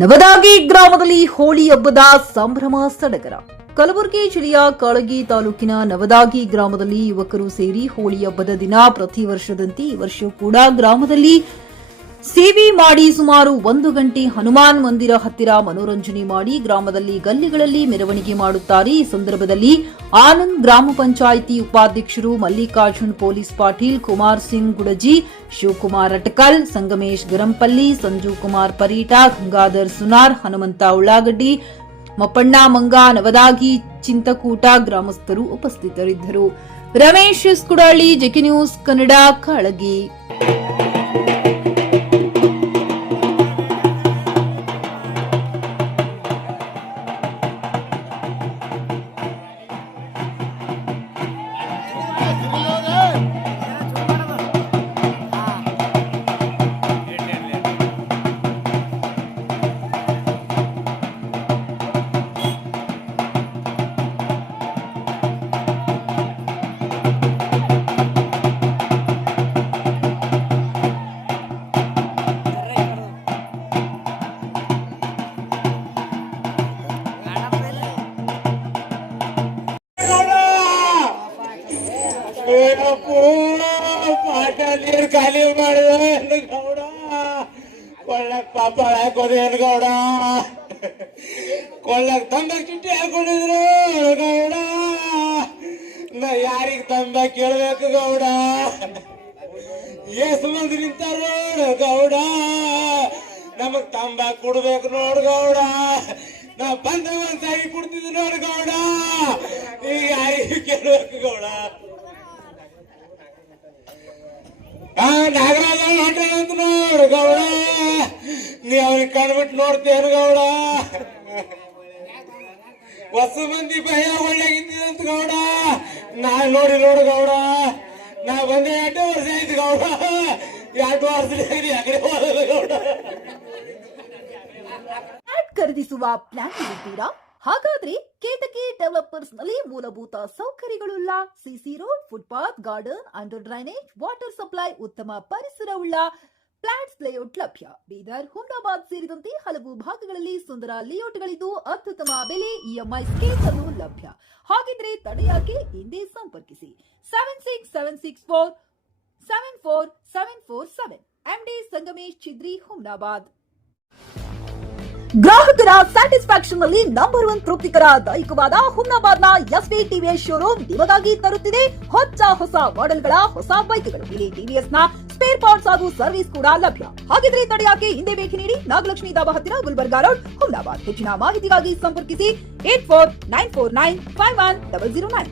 ನವದಾಗಿ ಗ್ರಾಮದಲ್ಲಿ ಹೋಳಿ ಹಬ್ಬದ ಸಂಭ್ರಮ ಸಡಗರ. ಕಲಬುರಗಿ ಜಿಲ್ಲೆಯ ಕಾಳಗಿ ತಾಲೂಕಿನ ನವದಾಗಿ ಗ್ರಾಮದಲ್ಲಿ ಯುವಕರು ಸೇರಿ ಹೋಳಿ ಹಬ್ಬದ ದಿನ ಪ್ರತಿ ವರ್ಷದಂತೆ ಈ ವರ್ಷ ಕೂಡ ಗ್ರಾಮದಲ್ಲಿ ಸೇವೆ ಮಾಡಿ ಸುಮಾರು 1 ಗಂಟೆ ಹನುಮಾನ್ ಮಂದಿರ ಹತ್ತಿರ ಮನೋರಂಜನೆ ಮಾಡಿ ಗ್ರಾಮದಲ್ಲಿ ಗಲ್ಲಿಗಳಲ್ಲಿ ಮೆರವಣಿಗೆ ಮಾಡುತ್ತಾರೆ. ಈ ಸಂದರ್ಭದಲ್ಲಿ ಆನಂದ್ ಗ್ರಾಮ ಪಂಚಾಯಿತಿ ಉಪಾಧ್ಯಕ್ಷರು ಮಲ್ಲಿಕಾರ್ಜುನ್ ಪೊಲೀಸ್ ಪಾಟೀಲ್, ಕುಮಾರ್ ಸಿಂಗ್ ಗುಡಜಿ, ಶಿವಕುಮಾರ್ ಅಟಕಲ್, ಸಂಗಮೇಶ್ ಗರಂಪಲ್ಲಿ, ಸಂಜು ಕುಮಾರ್ ಪರೀಟ, ಗಂಗಾಧರ್ ಸುನಾರ್, ಹನುಮಂತ ಉಳ್ಳಾಗಡ್ಡಿ, ಮಪ್ಪಣ್ಣ ಮಂಗ, ನವದಾಗಿ ಚಿಂತಕೂಟ ಗ್ರಾಮಸ್ಥರು ಉಪಸ್ಥಿತರಿದ್ದರು. Ramesh Kudali, JK news Kannada, Kalagi. ನೀರು ಖಾಲಿ ಮಾಡಿದ ಗೌಡ ಕೊಳ್ಳಕ್ ಪಾಪ ಹಾಕೋದೇನು ಗೌಡ ಕೊಳ್ಳಕ್ ತಂಬಾಕ್ ಚಿಟ್ಟಿ ಹಾಕೊಂಡಿದ್ರು ಗೌಡ ನಾ ಯಾರಿಗ್ ತಂಬಾಕ್ ಕೇಳ್ಬೇಕು ಗೌಡ ಎಷ್ಟು ಮಂದಿ ನಿಂತಾರ ನೋಡು ಗೌಡ ನಮಗ್ ತಂಬಾಕ್ ಕೊಡ್ಬೇಕು ನೋಡು ಗೌಡ ನಾ ಬಂದ ಒಂದ್ಸಾರಿ ಕುಡ್ತಿದ್ದೆ ನೋಡು ಗೌಡ ಈಗ ಯಾರಿಗೆ ಕೇಳ್ಬೇಕು ಗೌಡ ನಾಗರಾಜ ಹೊಂಟಂತ ನೋಡು ಗೌಡ ನೀ ಅವನಿಗೆ ಕಂಡ್ಬಿಟ್ಟು ನೋಡ್ತೇನು ಗೌಡ ಹೊಸ ಮಂದಿ ಭಯ ಒಳ್ಳೆಗಿದ್ದಂತ ಗೌಡ ನಾ ನೋಡಿ ನೋಡು ಗೌಡ ನಾ ಬಂದೆ 2 ವರ್ಷ ಆಯ್ತು ಗೌಡ 2 ವರ್ಷದಲ್ಲಿ ಅಗಡೆ ಹೋದ ಗೌಡ. ಖರೀದಿಸುವ ಪ್ಲಾನ್ ಇದ್ದೀರಾ? ಹಾಗಾದ್ರೆ ಕೇತಕಿ ಡೆವಲಪರ್ಸ್ ನಲ್ಲಿ ಮೂಲಭೂತ ಸೌಕರ್ಯಗಳುಳ್ಳ CC road, footpath, garden, under drainage, water supply, ಉತ್ತಮ ಪರಿಸರವುಳ್ಳ ಫ್ಲಾಟ್ಸ್ ಲೇಔಟ್ ಲಭ್ಯ. ಬೀದರ್, ಹುಮ್ನಾಬಾದ್ ಸೇರಿದಂತೆ ಹಲವು ಭಾಗಗಳಲ್ಲಿ ಸುಂದರ ಲೇಔಟ್ಗಳಿದ್ದು ಅತ್ಯುತ್ತಮ ಬೆಲೆ, ಇಎಂಐ ಸ್ಕೀಮ್ಸ್ ಅನ್ನು ಲಭ್ಯ. ಹಾಗಿದ್ರೆ ತಡೆಯಾಕೆ ಹಿಂದೆ ಸಂಪರ್ಕಿಸಿ 7676474747 ಎಂಡಿ ಸಂಗಮೇಶ್ ಚಿದ್ರಿ, ಹುಮ್ನಾಬಾದ್. ಗ್ರಾಹಕರ ಸ್ಯಾಟಿಸ್ಫ್ಯಾಕ್ಷನ್ ನಲ್ಲಿ ನಂಬರ್ 1 ತೃಪ್ತಿಕರ ದೈಹಿಕವಾದ ಹುಮ್ನಾಬಾದ್ನ ಎಸ್ವಿ ಟಿವಿಎಸ್ ಶೋರೂಮ್ ನಿಮಗಾಗಿ ತರುತ್ತಿದೆ ಹೊಸ ಮಾಡೆಲ್ಗಳ ಹೊಸ ಬೈಕ್ಗಳು. ಇಲ್ಲಿ ಟಿವಿಎಸ್ ನ ಸ್ಪೇರ್ ಪಾರ್ಟ್ಸ್ ಹಾಗೂ ಸರ್ವಿಸ್ ಕೂಡ ಲಭ್ಯ. ಹಾಗಿದ್ರೆ ತಡೆಯಾಕೆ ಹಿಂದೆ ಭೇಟಿ ನೀಡಿ ನಾಗಲಕ್ಷ್ಮಿ ದಾಬಾ ಹತ್ತಿರ, ಗುಲ್ಬರ್ಗಾ ರೋಡ್, ಹುಮ್ನಾಬಾದ್. ಹೆಚ್ಚಿನ ಮಾಹಿತಿಗಾಗಿ ಸಂಪರ್ಕಿಸಿ 8494951009.